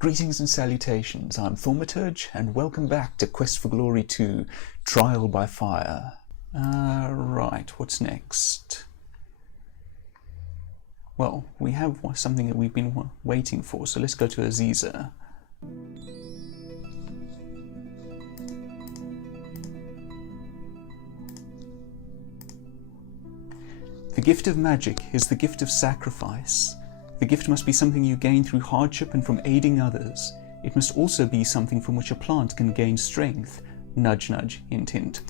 Greetings and salutations, I'm Thaumaturge, and welcome back to Quest for Glory 2, Trial by Fire. Right, what's next? Well, we have something that we've been waiting for, so let's go to Aziza. The gift of magic is the gift of sacrifice. The gift must be something you gain through hardship and from aiding others. It must also be something from which a plant can gain strength. Nudge, nudge, hint, hint.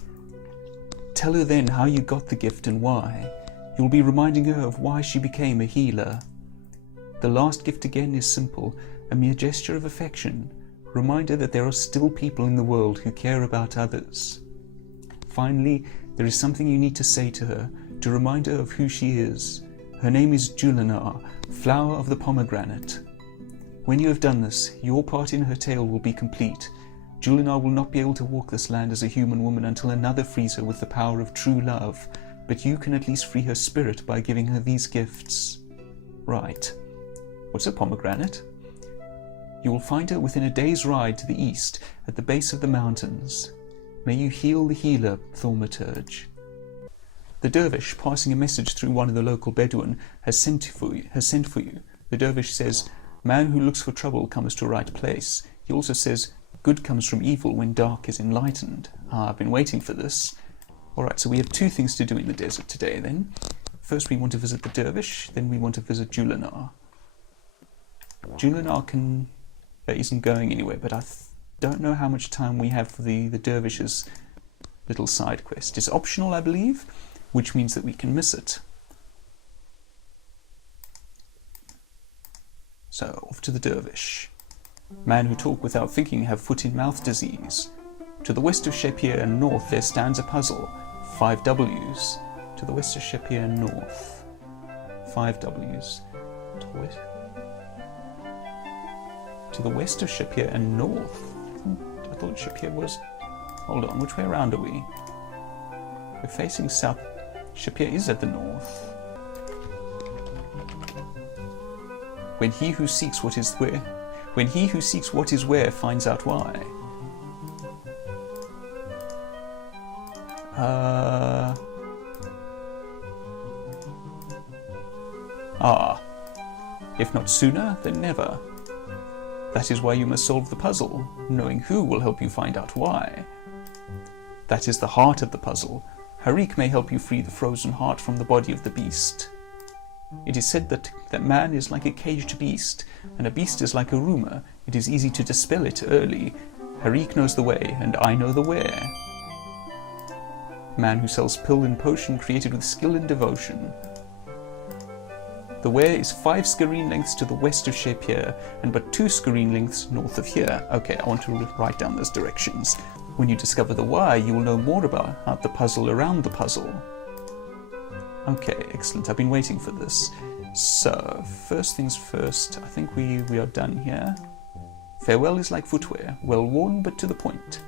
Tell her then how you got the gift and why. You'll be reminding her of why she became a healer. The last gift again is simple, a mere gesture of affection. Remind her that there are still people in the world who care about others. Finally, there is something you need to say to her, to remind her of who she is. Her name is Julanar, flower of the pomegranate. When you have done this, your part in her tale will be complete. Julanar will not be able to walk this land as a human woman until another frees her with the power of true love, but you can at least free her spirit by giving her these gifts. Right. What's a pomegranate? You will find her within a day's ride to the east, at the base of the mountains. May you heal the healer, Thaumaturge. The dervish, passing a message through one of the local Bedouin, has sent for you. The dervish says, "Man who looks for trouble comes to a right place." He also says, "Good comes from evil when dark is enlightened." I've been waiting for this. Alright, so we have two things to do in the desert today then. First we want to visit the dervish, then we want to visit Julanar. Julanar isn't going anywhere, but I don't know how much time we have for the dervish's little side quest. It's optional, I believe, which means that we can miss it. So, off to the dervish. Man who talk without thinking have foot-in-mouth disease. To the west of Shepir and north there stands a puzzle. 5 W's. To the west of Shepir and north. 5 W's. To the west of Shepir and north? I thought Shepir was... Hold on, which way around are we? We're facing south. Shepir is at the north. When he who seeks what is where finds out why. If not sooner, then never. That is why you must solve the puzzle. Knowing who will help you find out why. That is the heart of the puzzle. Harik may help you free the frozen heart from the body of the beast. It is said that man is like a caged beast, and a beast is like a rumour. It is easy to dispel it early. Harik knows the way, and I know the where. Man who sells pill and potion created with skill and devotion. The where is 5 scareen lengths to the west of Shepir, and but 2 scareen lengths north of here. Okay, I want to write down those directions. When you discover the why, you will know more about the puzzle around the puzzle. Okay, excellent. I've been waiting for this. So, first things first, I think we are done here. Farewell is like footwear, well worn but to the point.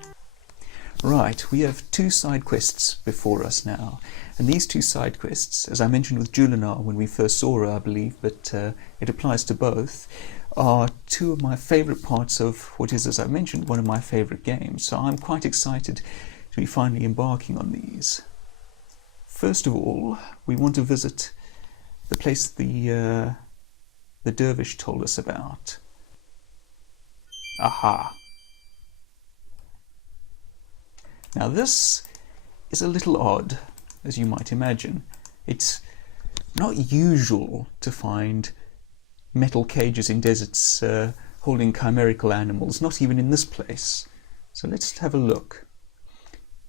Right, we have 2 side quests before us now. And these 2 side quests, as I mentioned with Julanar when we first saw her, I believe, but it applies to both, are 2 of my favourite parts of what is, as I mentioned, one of my favourite games. So I'm quite excited to be finally embarking on these. First of all, we want to visit the place the dervish told us about. Aha! Now this is a little odd, as you might imagine. It's not usual to find metal cages in deserts holding chimerical animals, not even in this place. So let's have a look.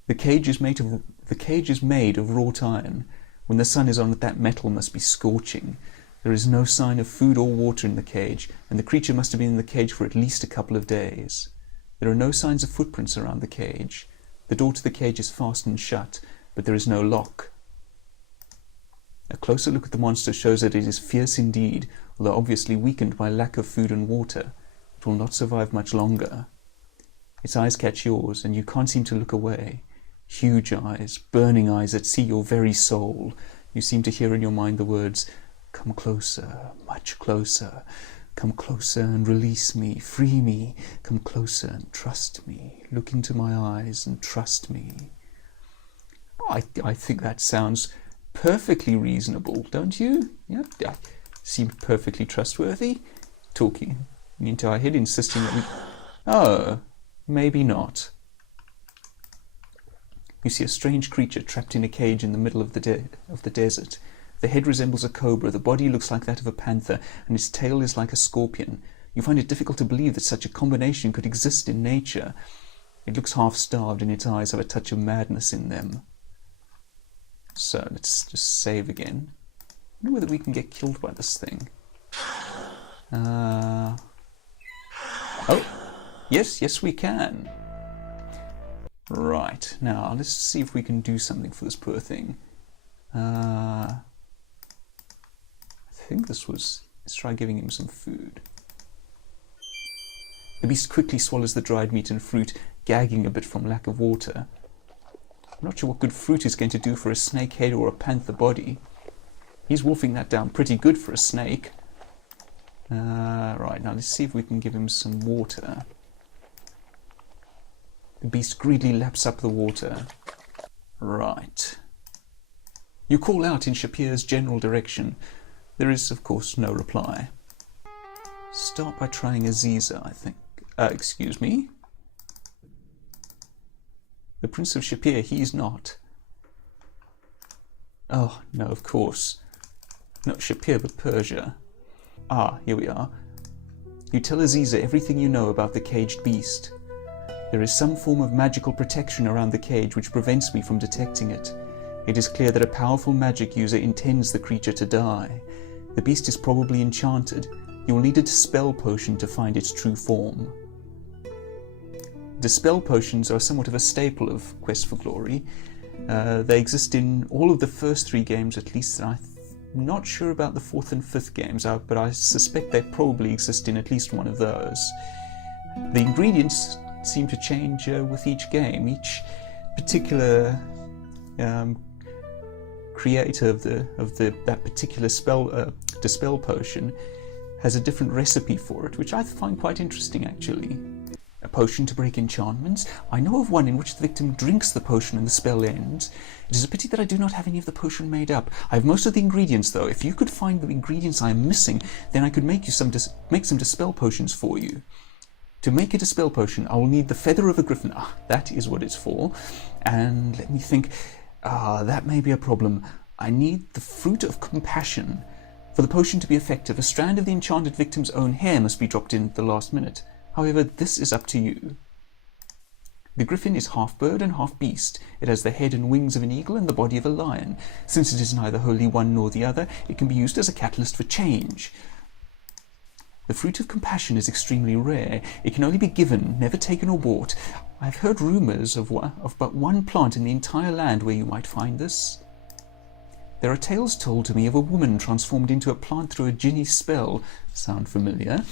The cage is made of wrought iron. When the sun is on it, that metal must be scorching. There is no sign of food or water in the cage, and the creature must have been in the cage for at least a couple of days. There are no signs of footprints around the cage. The door to the cage is fastened shut, but there is no lock. A closer look at the monster shows that it is fierce indeed, although obviously weakened by lack of food and water. It will not survive much longer. Its eyes catch yours, and you can't seem to look away. Huge eyes, burning eyes that see your very soul. You seem to hear in your mind the words, "Come closer, much closer. Come closer and release me, free me. Come closer and trust me. Look into my eyes and trust me. I think that sounds perfectly reasonable, don't you? Yeah, I seem perfectly trustworthy. Talking into our head, insisting that we... Oh, maybe not. You see a strange creature trapped in a cage in the middle of the desert. The head resembles a cobra, the body looks like that of a panther, and its tail is like a scorpion. You find it difficult to believe that such a combination could exist in nature. It looks half-starved, and its eyes have a touch of madness in them. So, let's just save again. I wonder whether we can get killed by this thing. Oh, yes we can. Right, now let's see if we can do something for this poor thing. I think this was... Let's try giving him some food. The beast quickly swallows the dried meat and fruit, gagging a bit from lack of water. I'm not sure what good fruit is going to do for a snake head or a panther body. He's wolfing that down pretty good for a snake. Right, now let's see if we can give him some water. The beast greedily laps up the water. Right. You call out in Shapir's general direction. There is, of course, no reply. Start by trying Aziza, I think. Excuse me? The Prince of Shapir, he's not. Oh, no, of course. Not Shapir, but Persia. Ah, here we are. You tell Aziza everything you know about the caged beast. There is some form of magical protection around the cage which prevents me from detecting it. It is clear that a powerful magic user intends the creature to die. The beast is probably enchanted. You will need a dispel potion to find its true form. Dispel potions are somewhat of a staple of Quest for Glory. They exist in all of the first 3 games at least. I'm not sure about the 4th and 5th games, but I suspect they probably exist in at least one of those. The ingredients seem to change with each game. Each particular creator of that particular dispel potion has a different recipe for it, which I find quite interesting actually. A potion to break enchantments. I know of one in which the victim drinks the potion and the spell ends. It is a pity that I do not have any of the potion made up. I have most of the ingredients though. If you could find the ingredients I am missing, then I could make some dispel potions for you. To make a dispel potion, I will need the feather of a griffin. Ah, that is what it's for. And let me think. That may be a problem. I need the fruit of compassion. For the potion to be effective, a strand of the enchanted victim's own hair must be dropped in at the last minute. However, this is up to you. The griffin is half bird and half beast. It has the head and wings of an eagle and the body of a lion. Since it is neither wholly one nor the other, it can be used as a catalyst for change. The fruit of compassion is extremely rare. It can only be given, never taken or bought. I have heard rumours of but one plant in the entire land where you might find this. There are tales told to me of a woman transformed into a plant through a jinni spell. Sound familiar?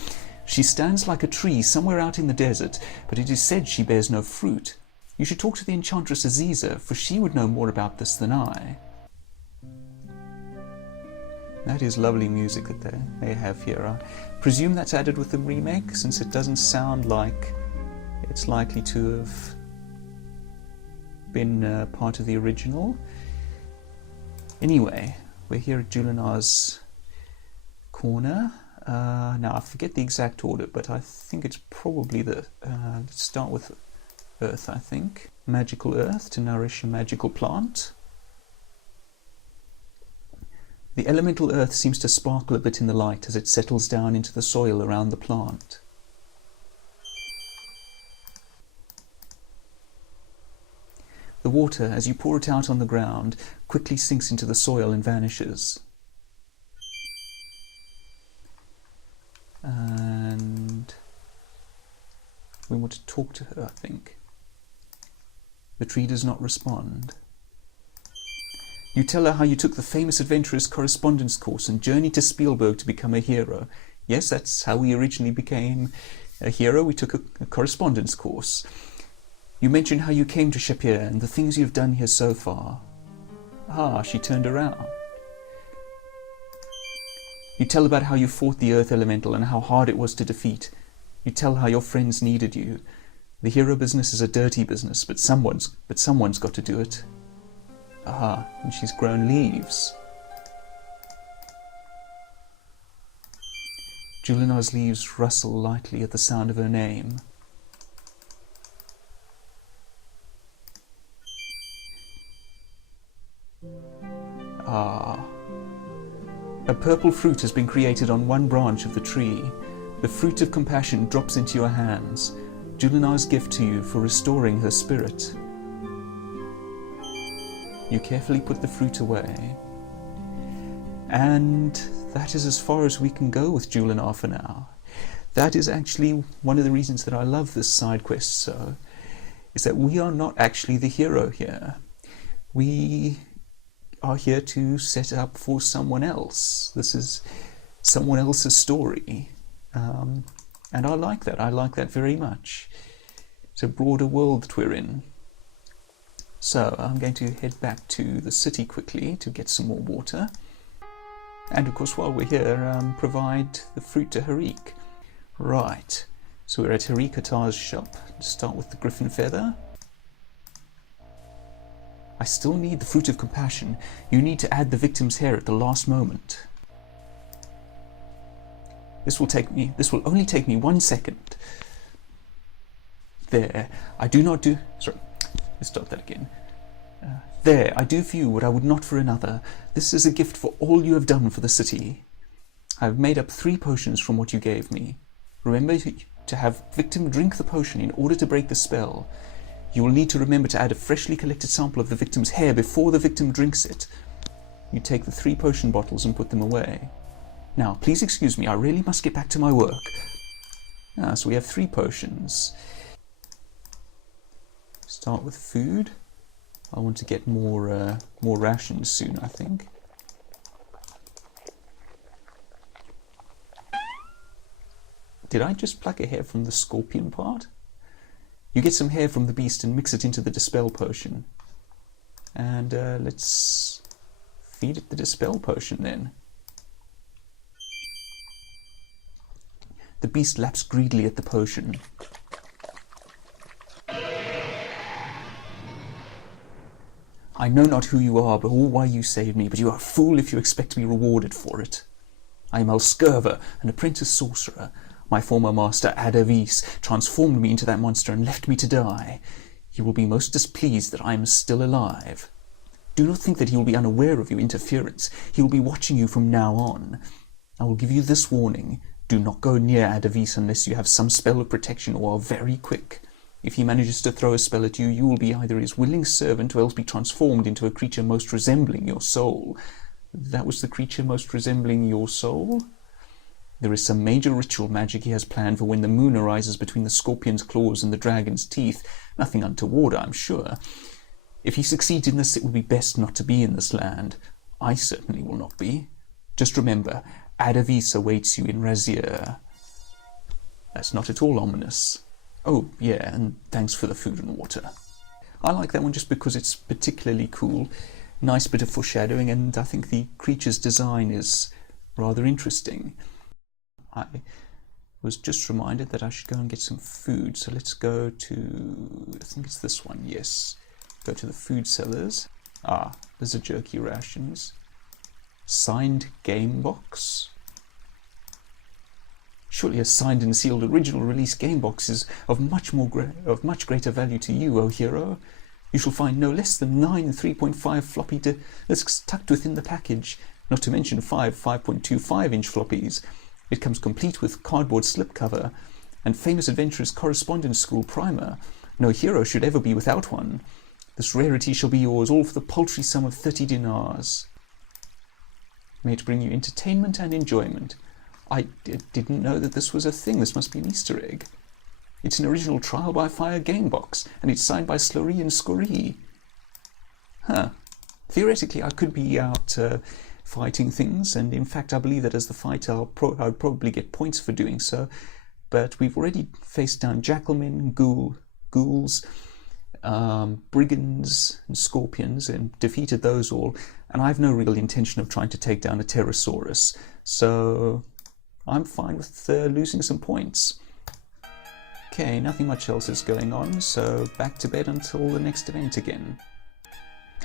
She stands like a tree somewhere out in the desert, but it is said she bears no fruit. You should talk to the enchantress Aziza, for she would know more about this than I. That is lovely music that they have here. I presume that's added with the remake, since it doesn't sound like it's likely to have been part of the original. Anyway, we're here at Julanar's corner. Now, I forget the exact order, but I think it's probably let's start with Earth, I think. Magical Earth to nourish a magical plant. The elemental earth seems to sparkle a bit in the light as it settles down into the soil around the plant. The water, as you pour it out on the ground, quickly sinks into the soil and vanishes. And we want to talk to her, I think. The tree does not respond. You tell her how you took the famous adventurer's correspondence course and journeyed to Spielberg to become a hero. Yes, that's how we originally became a hero. We took a correspondence course. You mention how you came to Shapir and the things you've done here so far. Ah, she turned around. You tell about how you fought the Earth Elemental and how hard it was to defeat. You tell how your friends needed you. The hero business is a dirty business, but someone's got to do it. Aha, and she's grown leaves. Julanar's leaves rustle lightly at the sound of her name. Ah. A purple fruit has been created on one branch of the tree. The fruit of compassion drops into your hands, Julanar's gift to you for restoring her spirit. You carefully put the fruit away. And that is as far as we can go with Julanar for now. That is actually one of the reasons that I love this side quest so, is that we are not actually the hero here. We are here to set up for someone else. This is someone else's story. And I like that. I like that very much. It's a broader world that we're in. So I'm going to head back to the city quickly to get some more water. And of course, while we're here, provide the fruit to Harik. Right, so we're at Harik Atar's shop. Start with the griffin feather. I still need the fruit of compassion. You need to add the victim's hair at the last moment. This will only take me 1 second. There, sorry, let's start that again. There, I do for you what I would not for another. This is a gift for all you have done for the city. I have made up 3 potions from what you gave me. Remember to have victim drink the potion in order to break the spell. You will need to remember to add a freshly collected sample of the victim's hair before the victim drinks it. You take the 3 potion bottles and put them away. Now, please excuse me, I really must get back to my work. So we have 3 potions. Start with food. I want to get more rations soon, I think. Did I just pluck a hair from the scorpion part? You get some hair from the beast and mix it into the dispel potion. And let's feed it the dispel potion then. The beast laps greedily at the potion. I know not who you are, or why you saved me, but you are a fool if you expect to be rewarded for it. I am Elskurva, an apprentice sorcerer. My former master, Adavis, transformed me into that monster and left me to die. He will be most displeased that I am still alive. Do not think that he will be unaware of your interference. He will be watching you from now on. I will give you this warning. Do not go near Adavis unless you have some spell of protection or are very quick. If he manages to throw a spell at you, you will be either his willing servant or else be transformed into a creature most resembling your soul. That was the creature most resembling your soul? There is some major ritual magic he has planned for when the moon arises between the scorpion's claws and the dragon's teeth. Nothing untoward, I'm sure. If he succeeds in this, it will be best not to be in this land. I certainly will not be. Just remember, Adavis awaits you in Razir. That's not at all ominous. Oh, yeah, and thanks for the food and water. I like that one just because it's particularly cool. Nice bit of foreshadowing, and I think the creature's design is rather interesting. I was just reminded that I should go and get some food, so let's go to, I think it's this one, yes. Go to the food sellers. There's a jerky rations. Signed game box. Surely a signed and sealed original release game box is of much greater value to you, O hero. You shall find no less than 9 3.5 floppy disks tucked within the package, not to mention 5 5.25-inch floppies. It comes complete with cardboard slipcover and Famous Adventurers Correspondence School primer. No hero should ever be without one. This rarity shall be yours, all for the paltry sum of 30 dinars. May it bring you entertainment and enjoyment. I didn't know that this was a thing. This must be an Easter egg. It's an original Trial by Fire game box, and it's signed by Slurry and Scoree. Theoretically, I could be out fighting things, and in fact, I believe that as the fighter, I'd probably get points for doing so. But we've already faced down jackalmen, ghouls, brigands, and scorpions, and defeated those all. And I have no real intention of trying to take down a pterosaurus. so I'm fine with losing some points. Okay, nothing much else is going on, so back to bed until the next event again.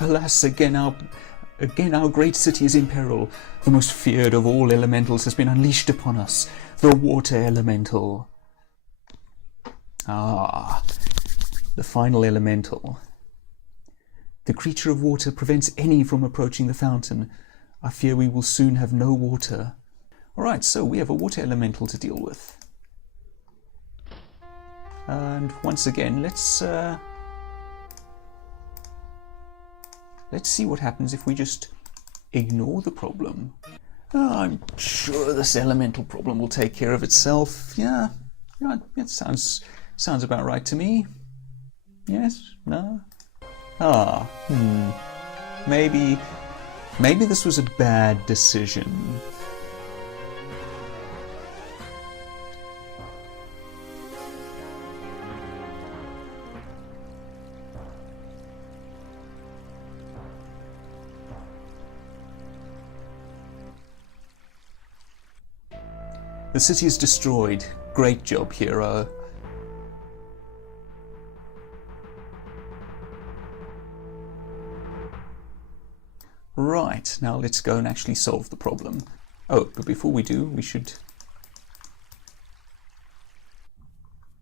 Alas, again our great city is in peril. The most feared of all elementals has been unleashed upon us, the water elemental. Ah, the final elemental. The creature of water prevents any from approaching the fountain. I fear we will soon have no water. Alright, so we have a water elemental to deal with. And once again, let's see what happens if we just ignore the problem. I'm sure this elemental problem will take care of itself. Yeah, it sounds about right to me. Yes? No? Maybe this was a bad decision. The city is destroyed. Great job, hero. Right, now let's go and actually solve the problem. Oh, but before we do, we should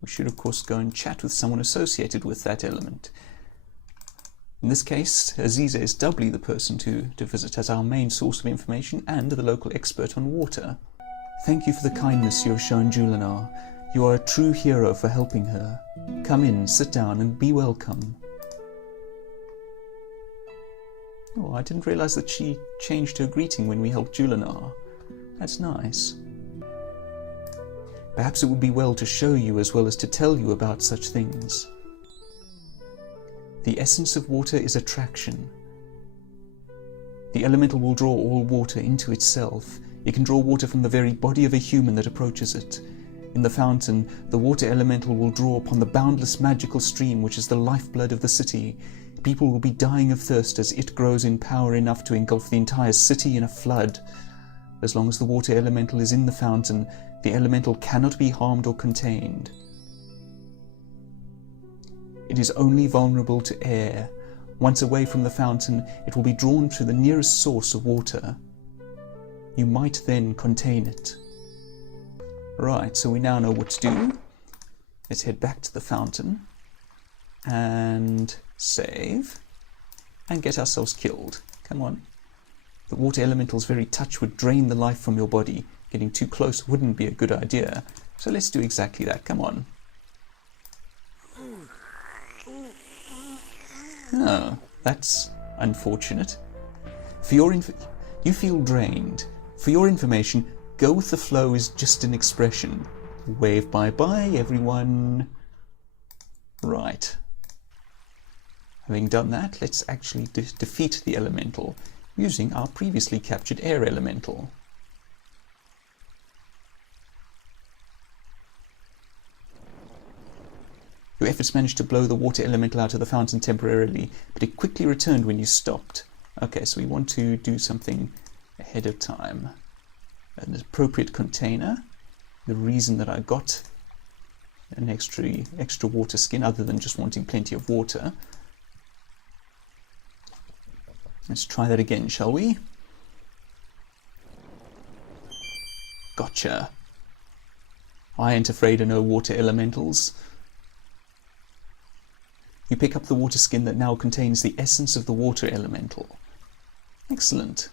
of course go and chat with someone associated with that element. In this case, Aziza is doubly the person to visit as our main source of information and the local expert on water. Thank you for the kindness you have shown Julanar. You are a true hero for helping her. Come in, sit down, and be welcome. Oh, I didn't realize that she changed her greeting when we helped Julanar. That's nice. Perhaps it would be well to show you as well as to tell you about such things. The essence of water is attraction. The elemental will draw all water into itself. It can draw water from the very body of a human that approaches it. In the fountain, the water elemental will draw upon the boundless magical stream which is the lifeblood of the city. People will be dying of thirst as it grows in power enough to engulf the entire city in a flood. As long as the water elemental is in the fountain, the elemental cannot be harmed or contained. It is only vulnerable to air. Once away from the fountain, it will be drawn to the nearest source of water. You might then contain it. Right, so we now know what to do. Let's head back to the fountain and save and get ourselves killed. Come on. The water elemental's very touch would drain the life from your body. Getting too close wouldn't be a good idea. So let's do exactly that. Come on. Oh, that's unfortunate. You feel drained. For your information, go with the flow is just an expression. Wave bye-bye, everyone. Right. Having done that, let's actually defeat the elemental using our previously captured air elemental. Your efforts managed to blow the water elemental out of the fountain temporarily, but it quickly returned when you stopped. Okay, so we want to do something ahead of time. An appropriate container. The reason that I got an extra water skin, other than just wanting plenty of water. Let's try that again, shall we? Gotcha. I ain't afraid of no water elementals. You pick up the water skin that now contains the essence of the water elemental. Excellent.